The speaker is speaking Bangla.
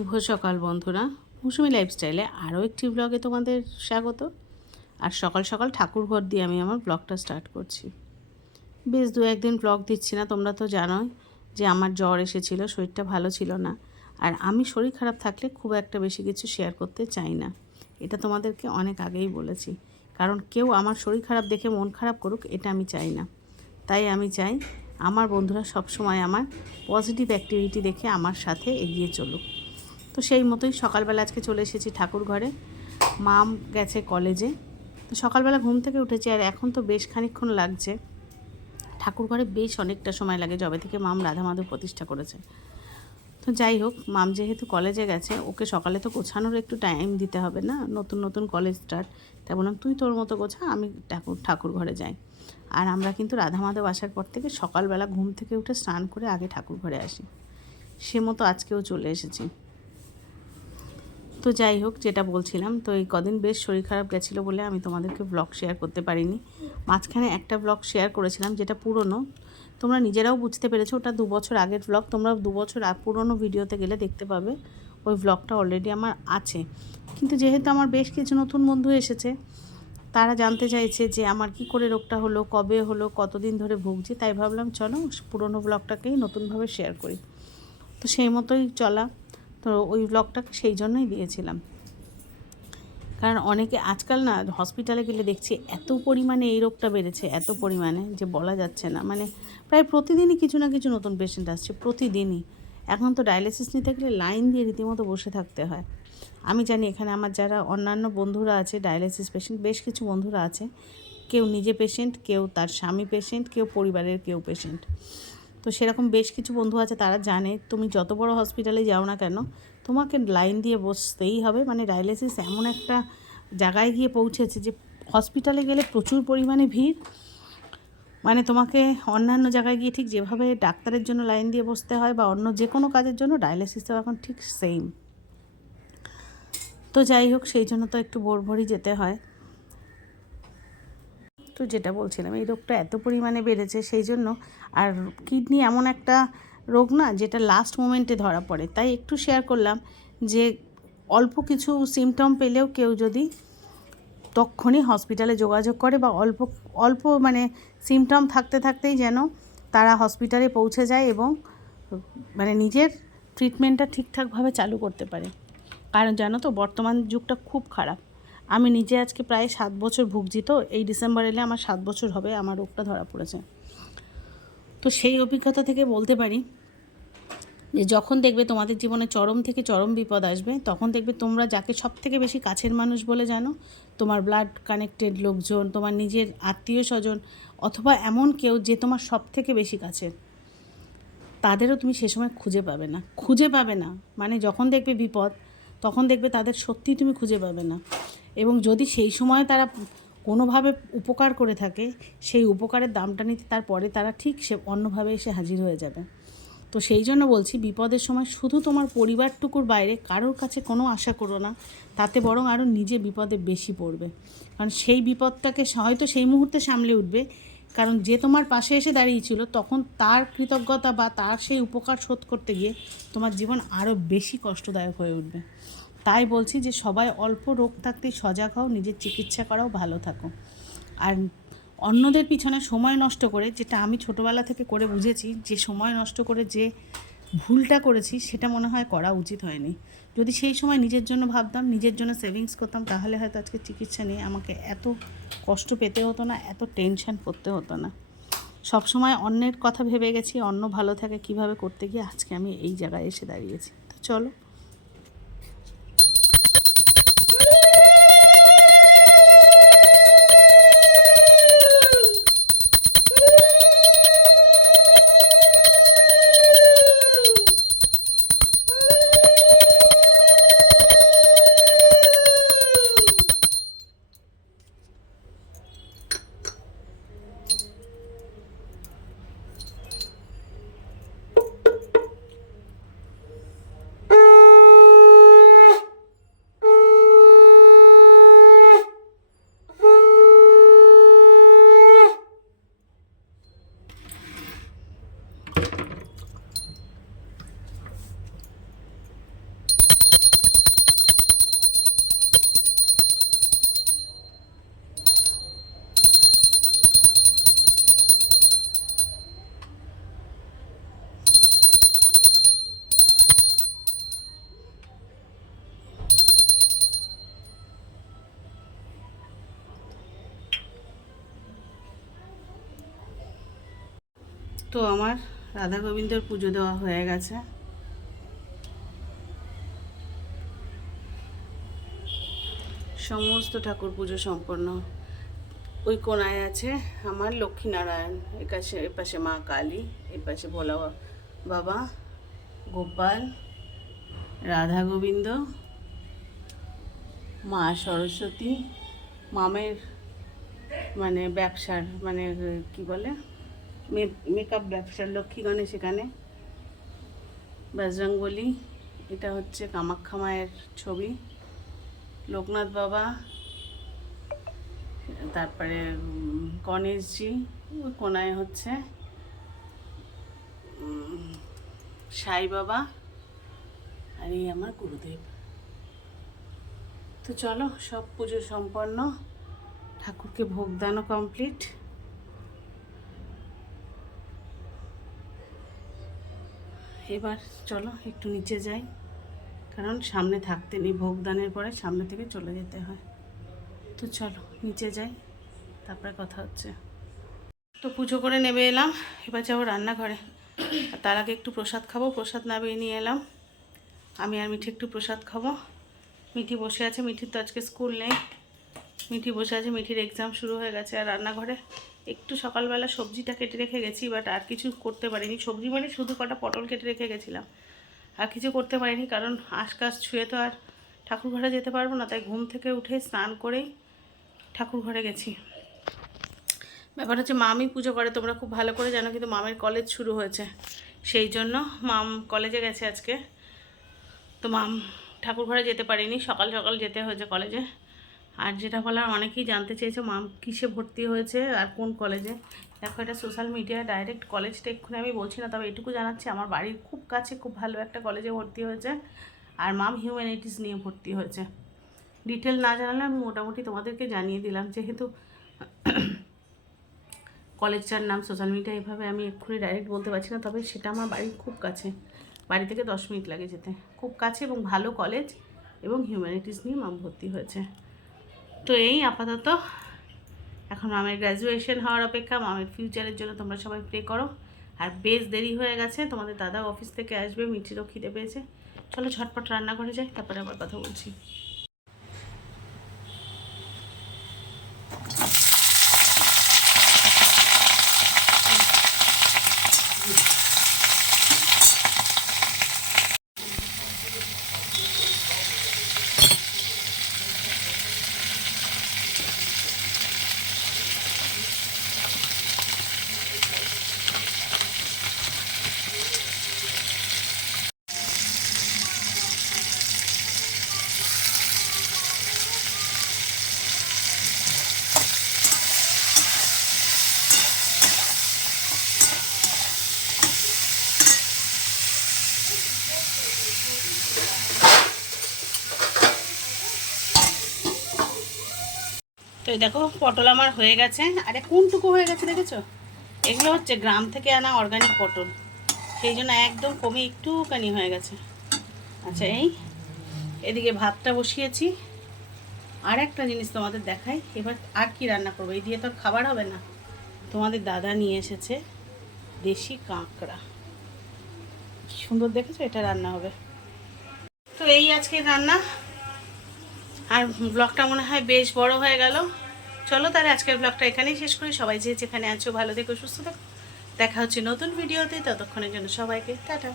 শুভ সকাল বন্ধুরা। মৌসুমি লাইফস্টাইলে আরও একটি ব্লগে তোমাদের স্বাগত। আর সকাল সকাল ঠাকুর ঘর দিয়ে আমি আমার ব্লগটা স্টার্ট করছি। বেশ দু একদিন ব্লগ দিচ্ছি না, তোমরা তো জানোই যে আমার জ্বর এসেছিল, শরীরটা ভালো ছিল না। আর আমি শরীর খারাপ থাকলে খুব একটা বেশি কিছু শেয়ার করতে চাই না। এটা তোমাদেরকে অনেক আগেই বলেছি। কারণ কেউ আমার শরীর খারাপ দেখে মন খারাপ করুক, এটা আমি চাই না। তাই আমি চাই আমার বন্ধুরা সবসময় আমার পজিটিভ অ্যাক্টিভিটি দেখে আমার সাথে এগিয়ে চলুক। তো সেই মতোই সকালবেলা আজকে চলে এসেছি ঠাকুর ঘরে। মাম গেছে কলেজে। তো সকালবেলা ঘুম থেকে উঠেছি আর এখন তো বেশ খানিকক্ষণ লাগছে। ঠাকুর ঘরে বেশ অনেকটা সময় লাগে যবে থেকে মাম রাধা মাধব প্রতিষ্ঠা করেছে। তো যাই হোক, মাম যেহেতু কলেজে গেছে, ওকে সকালে তো গোছানোর একটু টাইম দিতে হবে না। নতুন নতুন কলেজ স্টার্ট তাই বললাম, তুই তোর মতো গোছা, আমি ঠাকুর ঠাকুর ঘরে যাই। আর আমরা কিন্তু রাধা মাধব আসার পর থেকে সকালবেলা ঘুম থেকে উঠে স্নান করে আগে ঠাকুর ঘরে আসি। সে মতো আজকেও চলে এসেছি। তো যাই হোক, যেটা বলছিলাম, তো এই কদিন বেশ শরীর খারাপ গেছিল বলে আমি তোমাদেরকে ব্লগ শেয়ার করতে পারিনি। মাঝখানে একটা ব্লগ শেয়ার করেছিলাম যেটা পুরনো। তোমরা নিজেরাও বুঝতে পেরেছ, ওটা দু বছর আগের ব্লগ তোমরা দু বছর পুরনো ভিডিওতে গেলে দেখতে পাবে, ওই ব্লগটা অলরেডি আমার আছে। কিন্তু যেহেতু আমার বেশ কিছু নতুন বন্ধু এসেছে, তারা জানতে চাইছে যে আমার কি করে রোগটা হলো, কবে হলো, কতদিন ধরে ভুগছি, তাই ভাবলাম, চলো পুরনো ব্লগটাকেই নতুনভাবে শেয়ার করি। তো সেই মতোই চলা। তো ওই ব্লগটাকে সেই জন্যই দিয়েছিলাম। কারণ অনেকে আজকাল না হসপিটালে গেলে দেখছি এত পরিমাণে এই রোগটা বেড়েছে, এত পরিমাণে যে বলা যাচ্ছে না। মানে প্রায় প্রতিদিনই কিছু না কিছু নতুন পেশেন্ট আসছে, প্রতিদিনই। এখন তো ডায়ালিসিস নিতে গেলে লাইন দিয়ে রীতিমতো বসে থাকতে হয়। আমি জানি এখানে আমার যারা অন্যান্য বন্ধুরা আছে ডায়ালিসিস পেশেন্ট বেশ কিছু বন্ধুরা আছে। কেউ নিজে পেশেন্ট কেউ তার স্বামী পেশেন্ট কেউ পরিবারের কেউ পেশেন্ট তো সেরকম বেশ কিছু বন্ধু আছে, তারা জানে, তুমি যত বড় হসপিটালে যাও না কেন, তোমাকে লাইন দিয়ে বসতেই হবে। মানে ডায়ালিসিস এমন একটা জায়গায় গিয়ে পৌঁছেছে যে হসপিটালে গেলে প্রচুর পরিমাণে ভিড়। মানে তোমাকে অন্যান্য জায়গায় গিয়ে ঠিক যেভাবে ডাক্তারের জন্য লাইন দিয়ে বসতে হয় বা অন্য যে কোনো কাজের জন্য ডায়ালিসিসও এখন ঠিক সেম তো যাই হোক, সেই জন্য তো একটু ভোর ভোরই যেতে হয়। তো যেটা বলছিলাম, এই রোগটা এত পরিমাণে বেড়েছে, সেই জন্য আর কিডনি এমন একটা রোগ না যেটা লাস্ট মোমেন্টে ধরা পড়ে। তাই একটু শেয়ার করলাম যে অল্প কিছু সিমটম পেলেও কেউ যদি তখনই হসপিটালে যোগাযোগ করে বা অল্প অল্প মানে সিমটম থাকতে থাকতেই যেন তারা হসপিটালে পৌঁছে যায় এবং মানে নিজের ট্রিটমেন্টটা ঠিকঠাকভাবে চালু করতে পারে। কারণ জানো তো, বর্তমান যুগটা খুব খারাপ। আমি নিজে আজকে প্রায় সাত বছর ভুগছি তো, এই ডিসেম্বর এলে আমার সাত বছর হবে, আমার রোগটা ধরা পড়েছে। তো সেই অভিজ্ঞতা থেকে বলতে পারি যে যখন দেখবে তোমাদের জীবনে চরম থেকে চরম বিপদ আসবে, তখন দেখবে তোমরা যাকে সব থেকে বেশি কাছের মানুষ বলে জানো, তোমার ব্লাড কানেক্টেড লোকজন, তোমার নিজের আত্মীয় স্বজন, অথবা এমন কেউ যে তোমার সব থেকে বেশি কাছের। তাদেরও তুমি সে সময় খুঁজে পাবে না। খুঁজে পাবে না। মানে যখন দেখবে বিপদ, তখন দেখবে তাদের সত্যিই তুমি খুঁজে পাবে না। এবং যদি সেই সময় তারা কোনোভাবে উপকার করে থাকে, সেই উপকারের দামটা নিতে তারপরে তারা ঠিক সে অন্যভাবে এসে হাজির হয়ে যাবে। তো সেই জন্য বলছি, বিপদের সময় শুধু তোমার পরিবারটুকুর বাইরে কারোর কাছে কোনো আশা করো না, তাতে বরং আরও নিজে বিপদে বেশি পড়বে। কারণ সেই বিপদটাকে হয়তো সেই মুহূর্তে সামলে উঠবে, কারণ যে তোমার পাশে এসে দাঁড়িয়েছিল, তখন তার কৃতজ্ঞতা বা তার সেই উপকার শোধ করতে গিয়ে তোমার জীবন আরও বেশি কষ্টদায়ক হয়ে উঠবে। তাই বলছি যে সবাই অল্প রোগ থাকতেই সজাগ হও, নিজের চিকিৎসা করাও ভালো থাকো। আর অন্যদের পিছনে সময় নষ্ট করে, যেটা আমি ছোটোবেলা থেকে করে বুঝেছি, যে সময় নষ্ট করে যে ভুলটা করেছি, সেটা মনে হয় করা উচিত হয়নি। যদি সেই সময় নিজের জন্য ভাবতাম, নিজের জন্য সেভিংস করতাম, তাহলে হয়তো আজকে চিকিৎসা নিয়ে আমাকে এত কষ্ট পেতে হতো না, এত টেনশন করতে হতো না। সব সময় অন্যের কথা ভেবে গেছি, অন্য ভালো থাকে, কীভাবে করতে গিয়ে আজকে আমি এই জায়গায় এসে দাঁড়িয়েছি। তো চলো। তো আমার রাধা গোবিন্দর পুজো দেওয়া হয়ে গেছে। সমস্ত ঠাকুর পুজো সম্পন্ন। ওই কোনায় আছে আমার লক্ষ্মীনারায়ণ একাশে এপাশে মা কালী এপাশে ভোলা বাবা, গোপাল, রাধা গোবিন্দ, মা সরস্বতী, মামের মানে ব্যবসার মানে কি বলে? মেকআপ ব্যবসার লক্ষ্মীগণে সেখানে বজরঙ্গলি এটা হচ্ছে কামাখ্যা মায়ের ছবি। লোকনাথ বাবা, তারপরে গণেশজি ওই কোনায় হচ্ছে সাই বাবা, আর এই আমার গুরুদেব। তো চলো, সব পুজো সম্পন্ন। ঠাকুরকে ভোগ দানও কমপ্লিট এবার চলো একটু নিচে যাই। কারণ সামনে থাকতে নেই, ভোগদানের পরে সামনে থেকে চলে যেতে হয়। তো চলো নিচে যাই, তারপরে কথা হচ্ছে। তো পুজো করে নেবে এলাম, এবার যাব রান্নাঘরে। তার আগে একটু প্রসাদ খাব, প্রসাদ নামিয়ে নিয়ে এলাম। আমি আর মিঠি একটু প্রসাদ খাব। মিঠি বসে আছে, মিঠির তো আজকে স্কুল নেই। মিঠি বসে আছে, মিঠির এক্সাম শুরু হয়ে গেছে আর রান্নাঘরে। একটু সকালবেলা সবজিটা কেটে রেখে গেছি বাট আর কিছু করতে পারিনি। সবজি মানে শুধু কটা পটল কেটে রেখে গেছিলাম। আর কিছু করতে পারিনি কারণ আশকাশ ছুঁয়ে তো আর ঠাকুর ঘরে যেতে পারব না, তাই ঘুম থেকে উঠে স্নান করেই ঠাকুর ঘরে গেছি। ব্যাপার হচ্ছে মামি পুজো করে, তোমরা খুব ভালো করে জানো কিন্তু মামের কলেজ শুরু হয়েছে। সেই জন্য মাম কলেজে গেছে আজকে। তো মাম ঠাকুর ঘরে যেতে পারিনি, সকাল সকাল যেতে হয়েছে কলেজে আর যেটা বলার, অনেকেই জানতে চেয়েছে মাম কিসে ভর্তি হয়েছে আর কোন কলেজে। দেখো, এটা সোশ্যাল মিডিয়া ডাইরেক্ট কলেজটা এক্ষুনি আমি বলছি না, তবে এটুকু জানাচ্ছি আমার বাড়ির খুব কাছে খুব ভালো একটা কলেজে ভর্তি হয়েছে আর মাম হিউম্যানিটিস নিয়ে ভর্তি হয়েছে। ডিটেল না জানালে আমি মোটামুটি তোমাদেরকে জানিয়ে দিলাম, যেহেতু কলেজটার নাম সোশ্যাল মিডিয়া এভাবে আমি এক্ষুনি ডাইরেক্ট বলতে পারছি না, তবে সেটা আমার বাড়ির খুব কাছে। বাড়ি থেকে দশ মিনিট লাগে যেতে। খুব কাছে এবং ভালো কলেজ এবং হিউম্যানিটিস নিয়ে মাম ভর্তি হয়েছে। তো এই আপাতত এখন মামের গ্র্যাজুয়েশন হওয়ার অপেক্ষা, মামের ফিউচারের জন্য তোমরা সবাই প্রে করো। আর বেশ দেরি হয়ে গেছে, তোমাদের দাদা অফিস থেকে আসবে, মিঠিরও খিদে পেয়েছে। চলো ঝটপট রান্না করে যাই, তারপরে আবার কথা বলছি। তো দেখো, পটল আমার হয়ে গেছে। আরে, কোনটুকু হয়ে গেছে দেখেছ? এগুলো হচ্ছে গ্রাম থেকে আনা অর্গানিক পটল। সেই জন্য একদম কমে একটুখানি হয়ে গেছে। আচ্ছা এই এদিকে ভাতটা বসিয়েছি। আর একটা জিনিস তোমাদের দেখাই। এবার আর কি রান্না করব? এই দিয়ে তো খাবার হবে না। তোমাদের দাদা নিয়ে এসেছে দেশি কাঁকড়া। সুন্দর দেখেছ? এটা রান্না হবে। তো এই আজকে রান্না। আর ব্লগটা মনে হয় বেশ বড় হয়ে গেল। চলো তাহলে আজকের ব্লগটা এখানেই শেষ করি। সবাই যে যেখানে আছো, ভালো থেকো, সুস্থ থাকো। দেখা হচ্ছে নতুন ভিডিওতে। ততক্ষণের জন্য সবাইকে, টাটা।